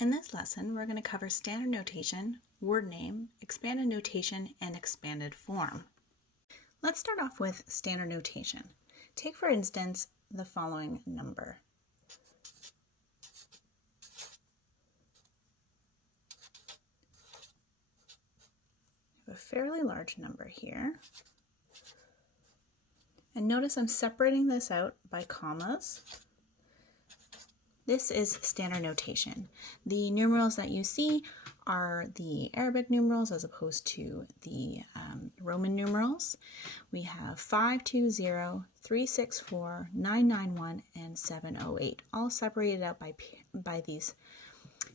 In this lesson, we're going to cover standard notation, word name, expanded notation, and expanded form. Let's start off with standard notation. Take, for instance, the following number. We have a fairly large number here. And notice I'm separating this out by commas. This is standard notation. The numerals that you see are the Arabic numerals as opposed to the Roman numerals. We have 520, 364, 991, and 708, all separated out by these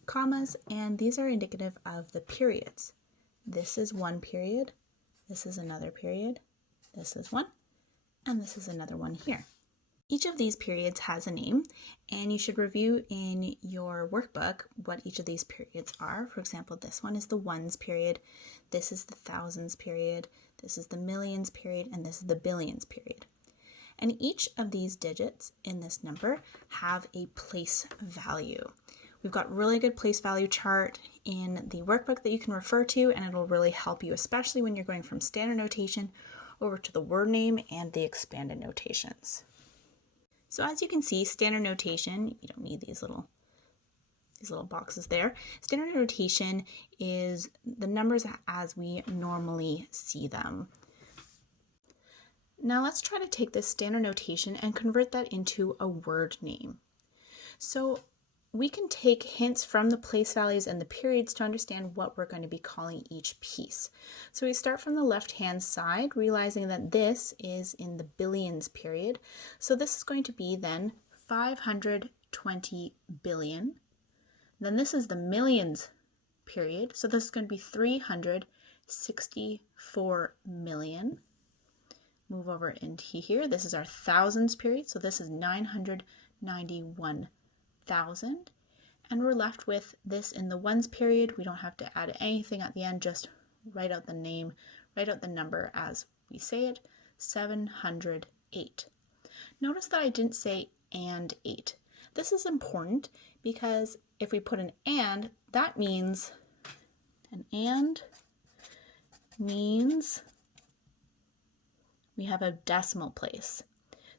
commas, and these are indicative of the periods. This is one period, this is another period, this is one, and this is another one here. Each of these periods has a name, and you should review in your workbook what each of these periods are. For example, this one is the ones period, this is the thousands period, this is the millions period, and this is the billions period. And each of these digits in this number have a place value. We've got really good place value chart in the workbook that you can refer to, and it'll really help you, especially when you're going from standard notation over to the word name and the expanded notations. So as you can see, standard notation, you don't need these little boxes there. Standard notation is the numbers as we normally see them. Now let's try to take this standard notation and convert that into a word name. So we can take hints from the place values and the periods to understand what we're going to be calling each piece. So we start from the left-hand side, realizing that this is in the billions period. So this is going to be then 520 billion. Then this is the millions period. So this is going to be 364 million. Move over into here. This is our thousands period. So this is 991,000, and we're left with this in the ones period. We don't have to add anything at the end, just write out the name, write out the number as we say it, 708. Notice that I didn't say and 8. This is important because if we put an and, that means we have a decimal place.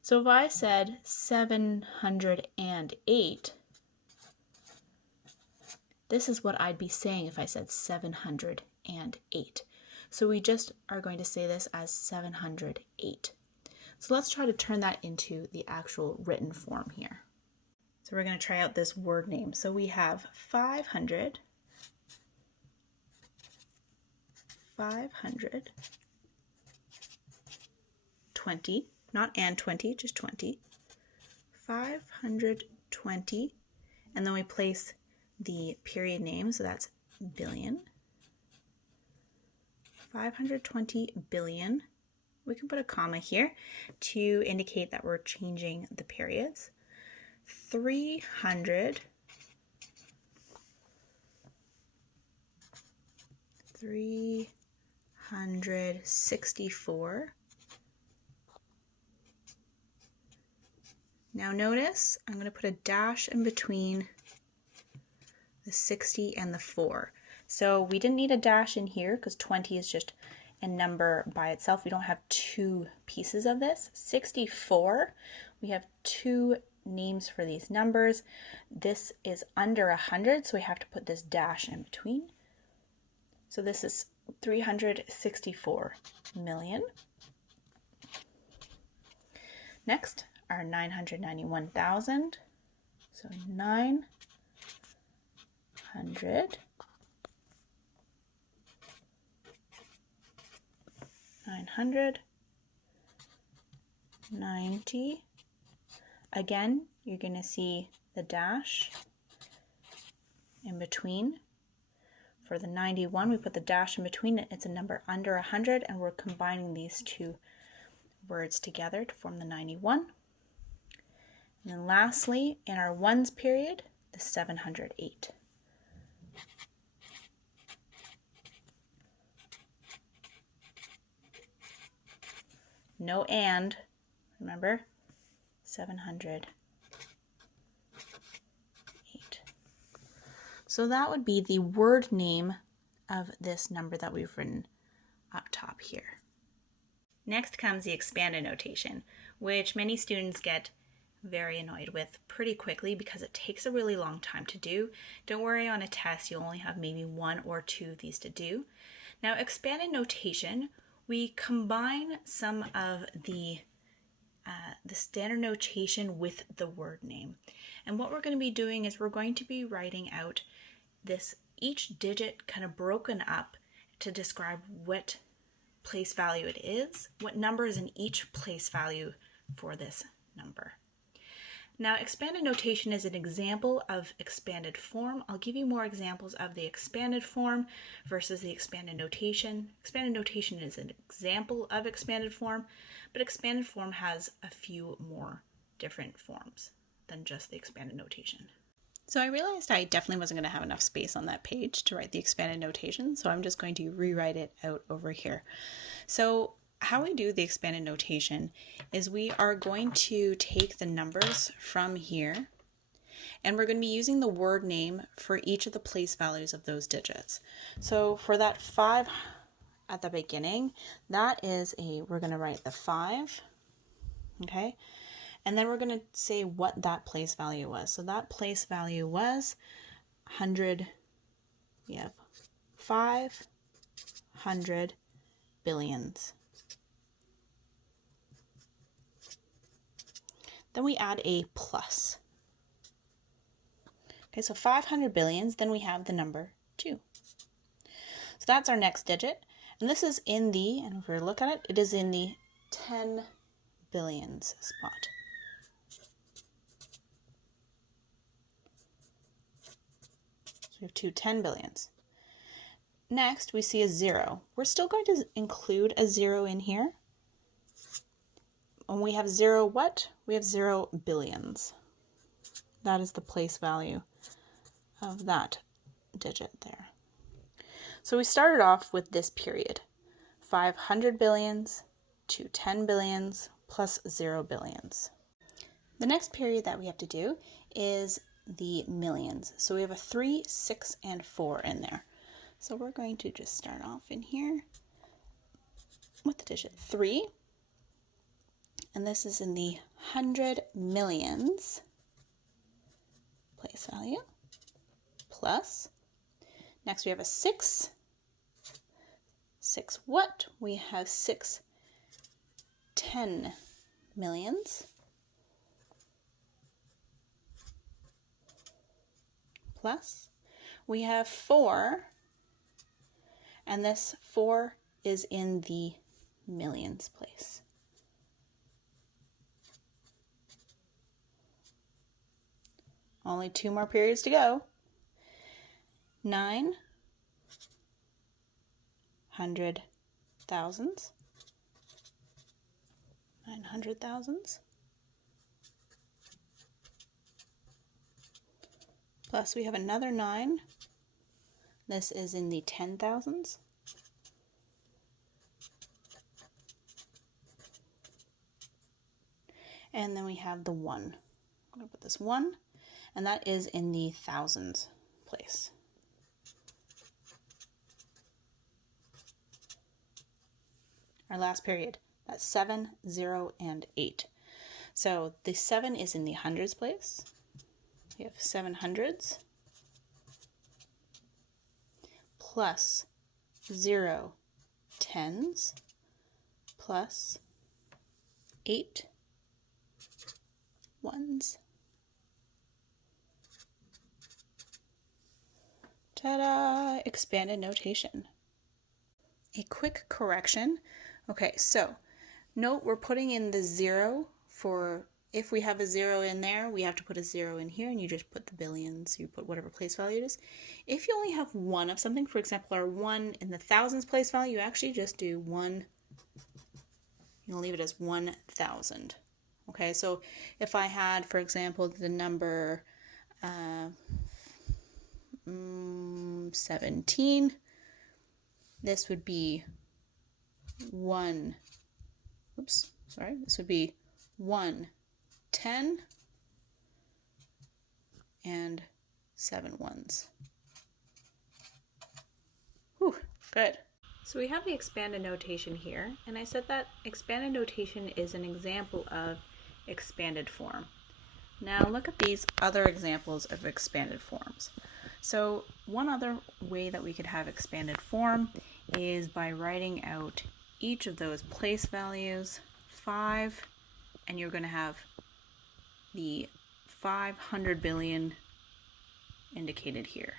So if I said 708, this is what I'd be saying if I said 708. So we just are going to say this as 708. So let's try to turn that into the actual written form here. So we're going to try out this word name. So we have 520, not and 20, just 20. 520, and then we place the period name, so that's billion. 520 billion. We can put a comma here to indicate that we're changing the periods. 364. Now notice I'm going to put a dash in between the 60 and the 4. So we didn't need a dash in here because 20 is just a number by itself. We don't have two pieces of this. 64, we have two names for these numbers. This is under 100, so we have to put this dash in between. So this is 364 million. Next, our 991,000. So 900 990. Again, you're going to see the dash in between. For the 91, we put the dash in between it. It's a number under 100, and we're combining these two words together to form the 91. And then lastly, in our ones period, the 708. No and, remember, 708. So that would be the word name of this number that we've written up top here. Next comes the expanded notation, which many students get very annoyed with pretty quickly because it takes a really long time to do. Don't worry, on a test you'll only have maybe 1 or 2 of these to do. Now, expanded notation, we combine some of the standard notation with the word name. And what we're going to be doing is we're going to be writing out each digit kind of broken up to describe what place value it is, what number is in each place value for this number. Now, expanded notation is an example of expanded form. I'll give you more examples of the expanded form versus the expanded notation. Expanded notation is an example of expanded form, but expanded form has a few more different forms than just the expanded notation. So I realized I definitely wasn't going to have enough space on that page to write the expanded notation, so I'm just going to rewrite it out over here. So how we do the expanded notation is we are going to take the numbers from here and we're going to be using the word name for each of the place values of those digits. So for that 5 at the beginning, we're going to write the 5, okay? And then we're going to say what that place value was. So that place value was 100, we have 500 billions. Then we add a plus. Okay, so 500 billions, then we have the number 2. So that's our next digit. And this is in and if we look at it, it is in the 10 billions spot. So we have 2 10 billions. Next, we see a 0. We're still going to include a 0 in here. When we have 0 what? We have 0 billions. That is the place value of that digit there. So we started off with this period, 500 billions to 10 billions plus 0 billions. The next period that we have to do is the millions. So we have a 3, 6, and 4 in there. So we're going to just start off in here with the digit 3. And this is in the 100 millions place value, plus, next we have a 6. 6 what? We have 6 10 millions, plus, we have 4, and this 4 is in the millions place. Only 2 more periods to go. 900 thousands. 900 thousands. Plus we have another 9. This is in the 10,000s. And then we have the 1. I'm going to put this 1. And that is in the thousands place. Our last period, that's 7, 0, and 8. So the 7 is in the hundreds place. We have 700s plus 0 tens plus 8 ones. Ta-da! Expanded notation. A quick correction. Okay, so note we're putting in the 0 for if we have a 0 in there, we have to put a 0 in here, and you just put the billions, you put whatever place value it is. If you only have 1 of something, for example, our 1 in the thousands place value, you actually just do 1, you'll leave it as 1,000. Okay, so if I had, for example, the number 17, this would be 1, this would be 1, 10, and 7 ones. Good. So we have the expanded notation here, and I said that expanded notation is an example of expanded form. Now look at these other examples of expanded forms. So one other way that we could have expanded form is by writing out each of those place values, 5, and you're going to have the 500 billion indicated here,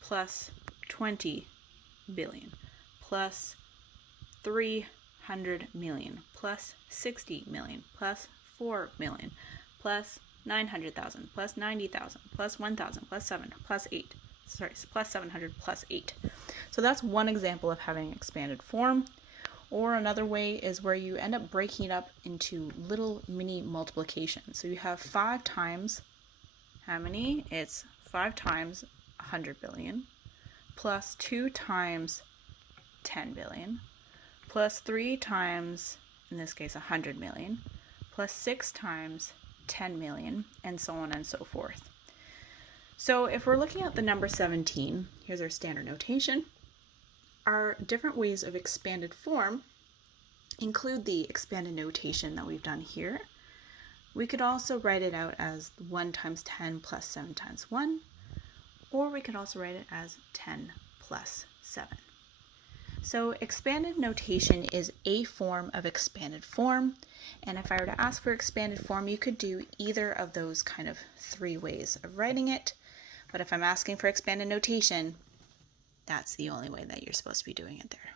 plus 20 billion, plus 300 million, plus 60 million, plus 4 million, plus 900,000, plus 90,000, plus 1,000, plus 7, plus 8. Sorry, plus 700, plus 8. So that's one example of having expanded form. Or another way is where you end up breaking it up into little mini multiplications. So you have 5 times, how many? It's 5 times 100 billion, plus 2 times 10 billion, plus 3 times, in this case, 100 million, plus 6 times 10 million, and so on and so forth. So if we're looking at the number 17, here's our standard notation. Our different ways of expanded form include the expanded notation that we've done here. We could also write it out as 1 times 10 plus 7 times 1, or we could also write it as 10 plus 7. So expanded notation is a form of expanded form, and if I were to ask for expanded form, you could do either of those kind of 3 ways of writing it, but if I'm asking for expanded notation, that's the only way that you're supposed to be doing it there.